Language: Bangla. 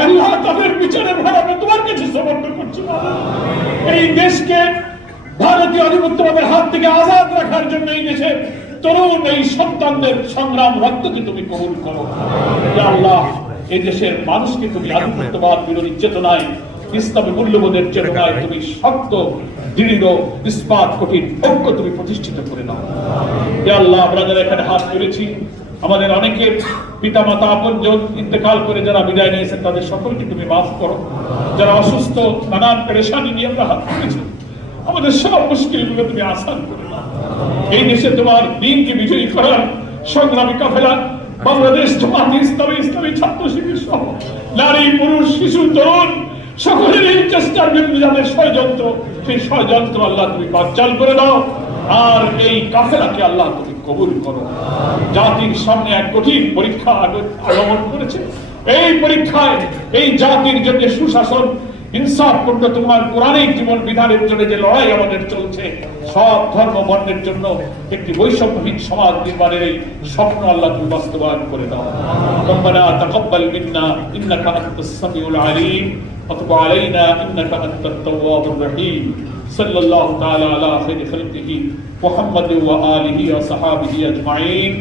আল্লাহ তাদের বিচারের ভার আমি তোমার কাছে সমর্পণ করছি। এই দেশকে ভারতীয় আধিপত্যবাদের হাত থেকে আজাদ রাখার জন্য এই দেশের তরুণ এই সন্তানদের সংগ্রাম রক্তকে তুমি কবুল করো। ইয়া আল্লাহ, এই দেশের মানুষকে তুমি আধিপত্যবাদ বিরোধী চেতনায়, ইসলামী মূল্যবোধের চেতনায় তুমি শক্ত দৃঢ় ইস্পাত কঠিন ঐক্য তুমি প্রতিষ্ঠিত করে দাও। ইয়া আল্লাহ, আমরা যারা এখানে হাত তুলেছি, আমাদের অনেকের পিতা মাতা আপনজন ইন্তেকাল করে যারা বিদায় নিয়েছেন, তাদের সকলকে তুমি মাফ করো। যারা অসুস্থ, নানান পেরেশানি নিয়ে আমরা হাত তুলেছি, আমাদের সব মুশকিলগুলো তুমি আসান করে দাও। এই দেশে তোমার দ্বীনকে বিজয়ী করার সংগ্রামী কাফেলা বাংলাদেশ জামাতে ইসলামী, ইসলামী ছাত্র শিবির সহ নারী পুরুষ শিশু তরুণ সকলের এই চেষ্টার বিরুদ্ধে যাদের ষড়যন্ত্র, সেই ষড়যন্ত্র আল্লাহ তুমি বানচাল করে দাও। আর এই কাফেলাকে আল্লাহ তুমি কবুল করো। জাতির সামনে এক কঠিন পরীক্ষা আগমন করেছে। এই পরীক্ষায় এই জাতির জন্য সুশাসন, ইনসাফপূর্ণ তোমার কোরআনিক জীবন বিধানের জন্য যে লড়াই আমাদের চলছে, সব ধর্ম বর্ণের জন্য একটি বৈষম্যহীন সমাজ নির্মাণের এই স্বপ্ন আল্লাহ তুমি বাস্তবায়ন করে দাও। রব্বানা তাকাব্বাল মিন্না ইন্নাকা আনতাস সামিউল আলিম ওয়া তুব আলাইনা ইন্নাকা আনতাত তাওয়াবুর রহিম। সাল্লাল্লাহু তাআলা আলা খায়রি খালকিহি মুহাম্মাদ ওয়া আলিহি ওয়া সাহাবিহি আজমাইন।